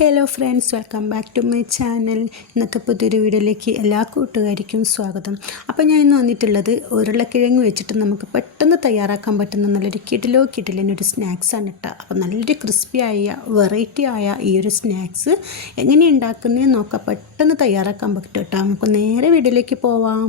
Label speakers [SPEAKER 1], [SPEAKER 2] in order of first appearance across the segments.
[SPEAKER 1] Hello friends welcome back to my channel. ഇന്നത്തെ പുതിയൊരു വീഡിയോയിലേക്ക് എല്ലാ കൂട്ടുകാർക്കും സ്വാഗതം. അപ്പോൾ ഞാൻ ഇന്ന് വന്നിട്ടുള്ളത് ഉരുളക്കിഴങ്ങ് വെച്ചിട്ട് നമുക്ക് പെട്ടെന്ന് തയ്യാറാക്കാൻ പറ്റുന്ന നല്ലൊരു കിടിലോ കിടിലിനൊരു സ്നാക്സാണ് കേട്ടോ അപ്പോൾ നല്ലൊരു ക്രിസ്പി ആയ വെറൈറ്റി ആയ ഈ ഒരു സ്നാക്സ് എങ്ങനെ ഉണ്ടാക്കുന്നതെന്ന് നോക്കാം. പെട്ടെന്ന് തയ്യാറാക്കാൻ പറ്റും കേട്ടോ നമുക്ക് നേരെ വീഡിയോയിലേക്ക് പോവാം.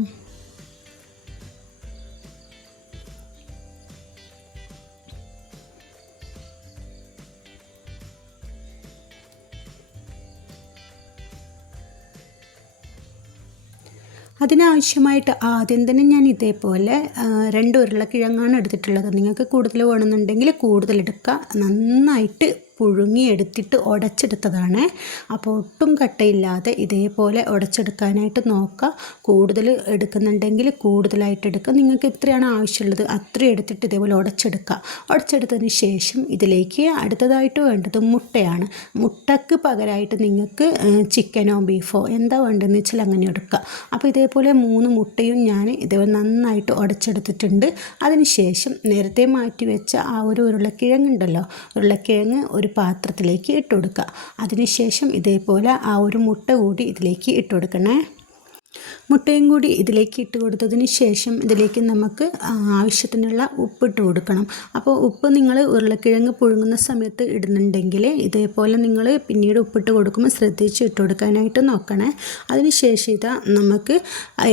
[SPEAKER 1] അതിനാവശ്യമായിട്ട് ആദ്യം തന്നെ ഞാൻ ഇതേപോലെ രണ്ട് ഉരുളക്കിഴങ്ങാണ് എടുത്തിട്ടുള്ളത്. നിങ്ങൾക്ക് കൂടുതൽ വേണമെന്നുണ്ടെങ്കിൽ കൂടുതൽ എടുക്കുക നന്നായിട്ട് പുഴുങ്ങിയെടുത്തിട്ട് ഉടച്ചെടുത്തതാണ്. അപ്പോൾ ഒട്ടും കട്ടയില്ലാതെ ഇതേപോലെ ഉടച്ചെടുക്കാനായിട്ട് നോക്കുക. കൂടുതൽ എടുക്കുന്നുണ്ടെങ്കിൽ കൂടുതലായിട്ട് എടുക്കുക. നിങ്ങൾക്ക് എത്രയാണ് ആവശ്യമുള്ളത് അത്രയും എടുത്തിട്ട് ഇതേപോലെ ഉടച്ചെടുക്കുക. ഉടച്ചെടുത്തതിന് ശേഷം ഇതിലേക്ക് അടുത്തതായിട്ട് വേണ്ടത് മുട്ടയാണ്. മുട്ടക്ക് പകരമായിട്ട് നിങ്ങൾക്ക് ചിക്കനോ ബീഫോ എന്താ വേണ്ടതെന്ന് വെച്ചാൽ അങ്ങനെ എടുക്കുക. അപ്പോൾ ഇതേപോലെ മൂന്ന് മുട്ടയും ഞാൻ ഇതേപോലെ നന്നായിട്ട് ഉടച്ചെടുത്തിട്ടുണ്ട്. അതിന് ശേഷം നേരത്തെ മാറ്റി വെച്ച ആ ഒരു ഉരുളക്കിഴങ്ങുണ്ടല്ലോ ഉരുളക്കിഴങ്ങ് ഒരു പാത്രത്തിലേക്ക് ഇട്ട് കൊടുക്കുക അതിനുശേഷം ഇതേപോലെ ആ ഒരു മുട്ട കൂടി ഇതിലേക്ക് ഇട്ട് കൊടുക്കണേ മുട്ടയും കൂടി ഇതിലേക്ക് ഇട്ട് കൊടുത്തതിന് ശേഷം ഇതിലേക്ക് നമുക്ക് ആവശ്യത്തിനുള്ള ഉപ്പ് ഇട്ട് കൊടുക്കണം. അപ്പോൾ ഉപ്പ് നിങ്ങൾ ഉരുളക്കിഴങ്ങ് പുഴുങ്ങുന്ന സമയത്ത് ഇടുന്നുണ്ടെങ്കിൽ ഇതേപോലെ നിങ്ങൾ പിന്നീട് ഉപ്പിട്ട് കൊടുക്കുമ്പോൾ ശ്രദ്ധിച്ച് ഇട്ട് കൊടുക്കാനായിട്ട് നോക്കണേ. അതിന് ശേഷം ഇതാ നമുക്ക്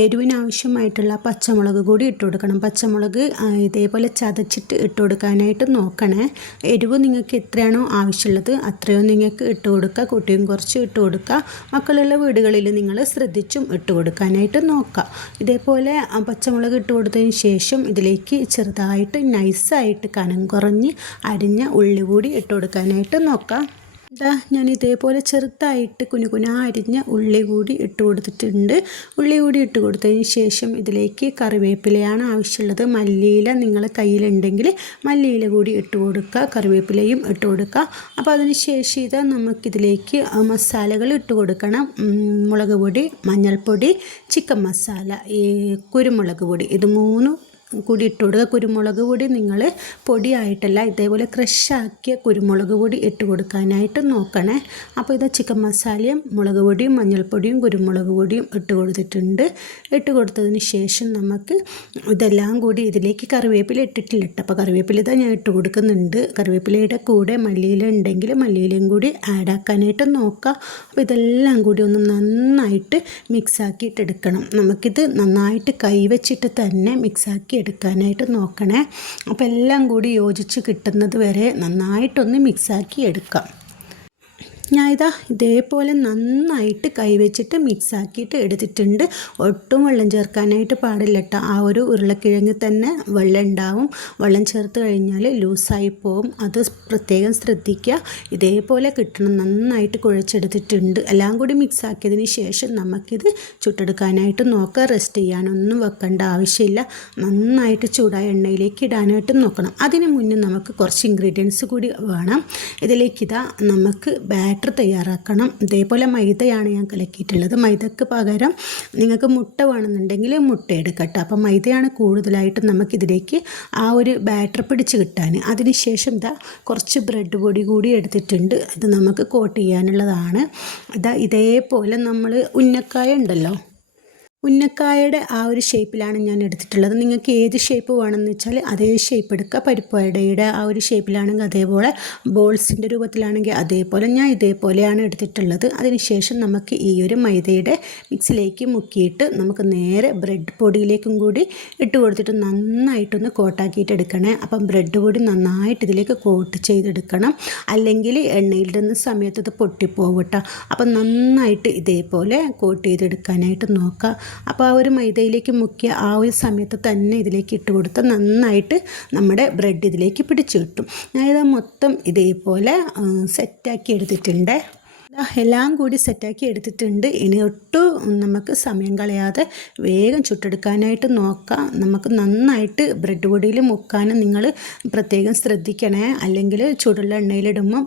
[SPEAKER 1] എരിവിനാവശ്യമായിട്ടുള്ള പച്ചമുളക് കൂടി ഇട്ട് കൊടുക്കണം. പച്ചമുളക് ഇതേപോലെ ചതച്ചിട്ട് ഇട്ട് കൊടുക്കാനായിട്ട് നോക്കണേ. എരിവ് നിങ്ങൾക്ക് എത്രയാണോ ആവശ്യമുള്ളത് അത്രയോ നിങ്ങൾക്ക് ഇട്ട് കൊടുക്കുക. കുട്ടിയും കുറച്ച് ഇട്ട് കൊടുക്കുക. മക്കളുള്ള വീടുകളിൽ നിങ്ങൾ ശ്രദ്ധിച്ചും ഇട്ട് കൊടുക്കാനായിട്ട് നോക്കാം. ഇതേപോലെ പച്ചമുളക് ഇട്ട് കൊടുത്തതിന് ശേഷം ഇതിലേക്ക് ചെറുതായിട്ട് നൈസായിട്ട് കനം കുറഞ്ഞ് അരിഞ്ഞ ഉള്ളി കൂടി ഇട്ട് കൊടുക്കാനായിട്ട് നോക്കാം. ഇതാ ഞാൻ ഇതേപോലെ ചെറുതായിട്ട് കുനുകുന അരിഞ്ഞ ഉള്ളി കൂടി ഇട്ട് കൊടുത്തിട്ടുണ്ട്. ഉള്ളി കൂടി ഇട്ട് കൊടുത്തതിന് ശേഷം ഇതിലേക്ക് കറിവേപ്പിലയാണ് ആവശ്യമുള്ളത്. മല്ലിയില നിങ്ങൾ കയ്യിലുണ്ടെങ്കിൽ മല്ലിയില കൂടി ഇട്ട് കൊടുക്കുക കറിവേപ്പിലയും ഇട്ട് കൊടുക്കുക. അപ്പോൾ അതിന് ശേഷം ഇതാ നമുക്കിതിലേക്ക് മസാലകൾ ഇട്ട് കൊടുക്കണം. മുളക് പൊടി മഞ്ഞൾപ്പൊടി ചിക്കൻ മസാല ഈ കുരുമുളക് പൊടി ഇത് മൂന്നും കൂടി ഇട്ട് കൊടുക്കുക കുരുമുളക് പൊടി നിങ്ങൾ പൊടിയായിട്ടല്ല ഇതേപോലെ ക്രഷാക്കിയ കുരുമുളക് പൊടി ഇട്ട് കൊടുക്കാനായിട്ട് നോക്കണേ. അപ്പോൾ ഇത് ചിക്കൻ മസാലയും മുളക് പൊടിയും മഞ്ഞൾപ്പൊടിയും കുരുമുളക് പൊടിയും ഇട്ട് കൊടുത്തിട്ടുണ്ട്. ഇട്ട് കൊടുത്തതിന് ശേഷം നമുക്ക് ഇതെല്ലാം കൂടി ഇതിലേക്ക് കറിവേപ്പില ഇട്ടിട്ടില്ല അപ്പോൾ കറിവേപ്പില ഇതാ ഞാൻ ഇട്ട് കൊടുക്കുന്നുണ്ട്. കറിവേപ്പിലയുടെ കൂടെ മല്ലിയില ഉണ്ടെങ്കിൽ മല്ലിയിലയും കൂടി ആഡ് ആക്കാനായിട്ട് നോക്കാം. അപ്പോൾ ഇതെല്ലാം കൂടി ഒന്ന് നന്നായിട്ട് മിക്സാക്കിയിട്ട് എടുക്കണം. നമുക്കിത് നന്നായിട്ട് കൈവച്ചിട്ട് തന്നെ മിക്സാക്കി എടുക്കാനായിട്ട് നോക്കണേ. അപ്പോൾ എല്ലാം കൂടി യോജിച്ച് കിട്ടുന്നത് വരെ നന്നായിട്ടൊന്ന് മിക്സാക്കി എടുക്കാം. ഞാൻ ഇതാ ഇതേപോലെ നന്നായിട്ട് കൈവച്ചിട്ട് മിക്സാക്കിയിട്ട് എടുത്തിട്ടുണ്ട്. ഒട്ടും വെള്ളം ചേർക്കാനായിട്ട് പാടില്ല കേട്ടോ ആ ഒരു ഉരുളക്കിഴങ്ങ് തന്നെ വെള്ളം ഉണ്ടാവും. വെള്ളം ചേർത്ത് കഴിഞ്ഞാൽ ലൂസായി പോവും. അത് പ്രത്യേകം ശ്രദ്ധിക്കുക. ഇതേപോലെ കിട്ടണം. നന്നായിട്ട് കുഴച്ചെടുത്തിട്ടുണ്ട്. എല്ലാം കൂടി മിക്സാക്കിയതിന് ശേഷം നമുക്കിത് ചുട്ടെടുക്കാനായിട്ട് നോക്കുക റെസ്റ്റ് ചെയ്യാനൊന്നും വെക്കേണ്ട ആവശ്യമില്ല. നന്നായിട്ട് ചൂടായ എണ്ണയിലേക്ക് ഇടാനായിട്ട് നോക്കണം. അതിന് മുന്നേ നമുക്ക് കുറച്ച് ഇൻഗ്രീഡിയൻസ് കൂടി വേണം. ഇതിലേക്കിതാ നമുക്ക് ബാറ്റ് ബാറ്റർ തയ്യാറാക്കണം. ഇതേപോലെ മൈദയാണ് ഞാൻ കലക്കിയിട്ടുള്ളത്. മൈദക്ക് പകരം നിങ്ങൾക്ക് മുട്ട വേണമെന്നുണ്ടെങ്കിൽ മുട്ട എടുക്കട്ടെ. അപ്പം മൈദയാണ് കൂടുതലായിട്ടും നമുക്കിതിലേക്ക് ആ ഒരു ബാറ്റർ പിടിച്ച് കിട്ടാൻ. അതിനുശേഷം ഇതാ കുറച്ച് ബ്രെഡ് പൊടി കൂടി എടുത്തിട്ടുണ്ട്. അത് നമുക്ക് കോട്ട് ചെയ്യാനുള്ളതാണ്. ഇതാ ഇതേപോലെ നമ്മൾ ഉന്നക്കായ ഉണ്ടല്ലോ. ഉന്നക്കായയുടെ ആ ഒരു ഷേപ്പിലാണ് ഞാൻ എടുത്തിട്ടുള്ളത്. നിങ്ങൾക്ക് ഏത് ഷേപ്പ് വേണമെന്ന് വെച്ചാൽ അതേ ഷേപ്പ് എടുക്കുക. പരിപ്പുവടയുടെ ആ ഒരു ഷേപ്പിലാണെങ്കിൽ അതേപോലെ ബോൾസിന്റെ രൂപത്തിലാണെങ്കിൽ അതേപോലെ ഞാൻ ഇതേപോലെയാണ് എടുത്തിട്ടുള്ളത്. അതിനുശേഷം നമുക്ക് ഈ ഒരു മൈദയുടെ മിക്സിലേക്ക് മുക്കിയിട്ട് നമുക്ക് നേരെ ബ്രെഡ് പൊടിയിലേക്കും കൂടി ഇട്ട് കൊടുത്തിട്ട് നന്നായിട്ടൊന്ന് കോട്ടാക്കിയിട്ട് എടുക്കണേ. അപ്പം ബ്രെഡ് പൊടി നന്നായിട്ട് ഇതിലേക്ക് കോട്ട് ചെയ്തെടുക്കണം. അല്ലെങ്കിൽ എണ്ണയിലിടുന്ന സമയത്ത് ഇത് പൊട്ടിപ്പോകട്ടോ അപ്പം നന്നായിട്ട് ഇതേപോലെ കോട്ട് ചെയ്തെടുക്കാനായിട്ട് നോക്കുക. അപ്പോൾ ആ ഒരു മൈദയിലേക്ക് മുക്കിയ ആ ഒരു സമയത്ത് തന്നെ ഇതിലേക്ക് ഇട്ട് കൊടുത്ത് നന്നായിട്ട് നമ്മുടെ ബ്രെഡ് ഇതിലേക്ക് പിടിച്ചു കിട്ടും. ഞാനിത് മൊത്തം ഇതേപോലെ സെറ്റാക്കി എടുത്തിട്ടുണ്ട്. എല്ലാം കൂടി സെറ്റാക്കി എടുത്തിട്ടുണ്ട്. ഇനി ഒട്ടും നമുക്ക് സമയം കളയാതെ വേഗം ചുട്ടെടുക്കാനായിട്ട് നോക്കാം. നമുക്ക് നന്നായിട്ട് ബ്രെഡ് പൊടിയിൽ മുക്കാനും നിങ്ങൾ പ്രത്യേകം ശ്രദ്ധിക്കണേ. അല്ലെങ്കിൽ ചൂടുള്ള എണ്ണയിലിടുമ്പം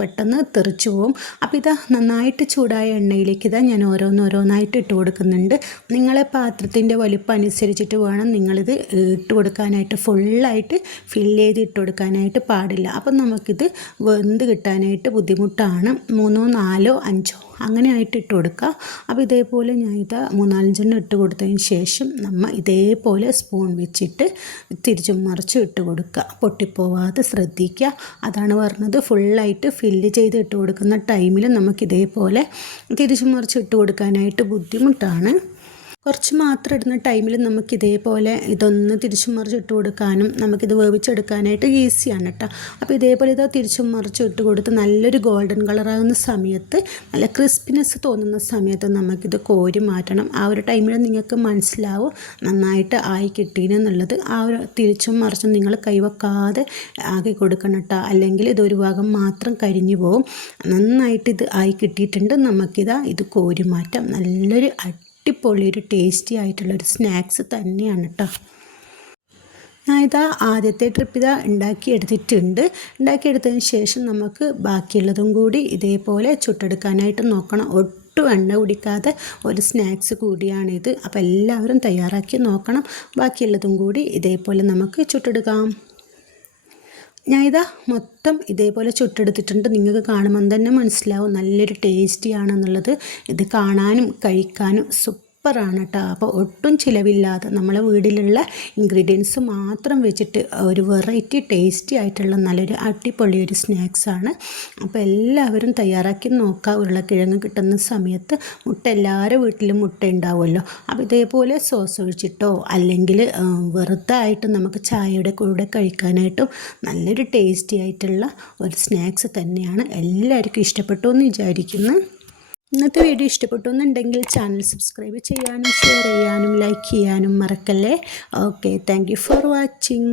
[SPEAKER 1] പെട്ടെന്ന് തെറിച്ചു പോകും അപ്പോൾ ഇതാ നന്നായിട്ട് ചൂടായ എണ്ണയിലേക്ക് ഇതാ ഞാൻ ഓരോന്നോരോന്നായിട്ട് ഇട്ട് കൊടുക്കുന്നുണ്ട്. നിങ്ങളെ പാത്രത്തിന്റെ വലിപ്പം അനുസരിച്ചിട്ട് വേണം നിങ്ങളിത് ഇട്ട് കൊടുക്കാനായിട്ട്. ഫുള്ളായിട്ട് ഫിൽ ചെയ്ത് ഇട്ട് കൊടുക്കാനായിട്ട് പാടില്ല. അപ്പം നമുക്കിത് വെന്ത് കിട്ടാനായിട്ട് ബുദ്ധിമുട്ടാണ്. മൂന്നോ നാലോ അഞ്ചോ അങ്ങനെ ആയിട്ട് ഇട്ട് കൊടുക്കുക. അപ്പോൾ ഇതേപോലെ ഞാൻ ഇത് മൂന്നാലഞ്ചെണ്ണം ഇട്ട് കൊടുത്തതിന് ശേഷം നമ്മൾ ഇതേപോലെ സ്പൂൺ വെച്ചിട്ട് തിരിച്ചും മറിച്ചും ഇട്ട് കൊടുക്കുക. പൊട്ടിപ്പോവാതെ ശ്രദ്ധിക്കുക. അതാണ് പറഞ്ഞത്. ഫുള്ളായിട്ട് ഫില്ല് ചെയ്ത് ഇട്ട് കൊടുക്കുന്ന ടൈമിൽ നമുക്ക് ഇതേപോലെ തിരിച്ചും മറിച്ചും ഇട്ട് കൊടുക്കാനായിട്ട് ബുദ്ധിമുട്ടാണ്. കുറച്ച് മാത്രം ഇടുന്ന ടൈമിൽ നമുക്ക് ഇതേപോലെ ഇതൊന്ന് തിരിച്ചും മറിച്ച് ഇട്ട് കൊടുക്കാനും നമുക്കിത് വേവിച്ചെടുക്കാനായിട്ട് ഈസിയാണ് കേട്ടോ അപ്പോൾ ഇതേപോലെ ഇത് തിരിച്ചും മറിച്ച് ഇട്ട് കൊടുത്ത് നല്ലൊരു ഗോൾഡൻ കളറാകുന്ന സമയത്ത് നല്ല ക്രിസ്പിനെസ് തോന്നുന്ന സമയത്ത് നമുക്കിത് കോരി മാറ്റണം. ആ ഒരു ടൈമിൽ നിങ്ങൾക്ക് മനസ്സിലാവും? നന്നായിട്ട് ആയി കിട്ടീനെന്നുള്ളത് ആ ഒരു തിരിച്ചും മറിച്ചും നിങ്ങൾ കൈവെക്കാതെ ആക്കി കൊടുക്കണം കേട്ടോ അല്ലെങ്കിൽ ഇതൊരു ഭാഗം മാത്രം കരിഞ്ഞു പോകും നന്നായിട്ട് ഇത് ആയി കിട്ടിയിട്ടുണ്ട്. നമുക്കിതാ ഇത് കോരി മാറ്റാം. നല്ലൊരു അടിപൊളി ഒരു ടേസ്റ്റി ആയിട്ടുള്ളൊരു സ്നാക്സ് തന്നെയാണ് കേട്ടോ ഞാൻ ഇതാ ആദ്യത്തെ ട്രിപ്പ് ഇതാ ഉണ്ടാക്കിയെടുത്തിട്ടുണ്ട്. ഉണ്ടാക്കിയെടുത്തതിന് ശേഷം നമുക്ക് ബാക്കിയുള്ളതും കൂടി ഇതേപോലെ ചുട്ടെടുക്കാനായിട്ട് നോക്കണം. ഒട്ടും എണ്ണ കുടിക്കാതെ ഒരു സ്നാക്സ് കൂടിയാണിത് അപ്പോൾ എല്ലാവരും തയ്യാറാക്കി നോക്കണം. ബാക്കിയുള്ളതും കൂടി ഇതേപോലെ നമുക്ക് ചുട്ടെടുക്കാം. ഞാൻ ഇതാ മൊത്തം ഇതേപോലെ ചുട്ടെടുത്തിട്ടുണ്ട്. നിങ്ങൾക്ക് കാണുമ്പം തന്നെ മനസ്സിലാവും. നല്ലൊരു ടേസ്റ്റിയാണെന്നുള്ളത് ഇത് കാണാനും കഴിക്കാനും സൂപ്പർ സൂപ്പറാണ് കേട്ടോ അപ്പോൾ ഒട്ടും ചിലവില്ലാതെ നമ്മളെ വീട്ടിലുള്ള ഇൻഗ്രീഡിയൻസ് മാത്രം വെച്ചിട്ട് ഒരു വെറൈറ്റി ടേസ്റ്റി ആയിട്ടുള്ള നല്ലൊരു അടിപൊളി ഒരു സ്നാക്സാണ് അപ്പോൾ എല്ലാവരും തയ്യാറാക്കി നോക്കുക ഉരുളക്കിഴങ്ങ് കിട്ടുന്ന സമയത്ത് മുട്ട എല്ലാവരുടെ വീട്ടിലും മുട്ട ഉണ്ടാവുമല്ലോ. അപ്പോൾ ഇതേപോലെ സോസ് ഒഴിച്ചിട്ടോ അല്ലെങ്കിൽ വെറുതെ ആയിട്ട് നമുക്ക് ചായയുടെ കൂടെ കഴിക്കാനായിട്ടും നല്ലൊരു ടേസ്റ്റി ആയിട്ടുള്ള ഒരു സ്നാക്സ് തന്നെയാണ്. എല്ലാവർക്കും ഇഷ്ടപ്പെട്ടു എന്ന് വിചാരിക്കുന്നു. ഇന്നത്തെ വീഡിയോ ഇഷ്ടപ്പെട്ടു എന്നുണ്ടെങ്കിൽ ചാനൽ സബ്സ്ക്രൈബ് ചെയ്യാനും ഷെയർ ചെയ്യാനും ലൈക്ക് ചെയ്യാനും മറക്കല്ലേ? Okay thank for watching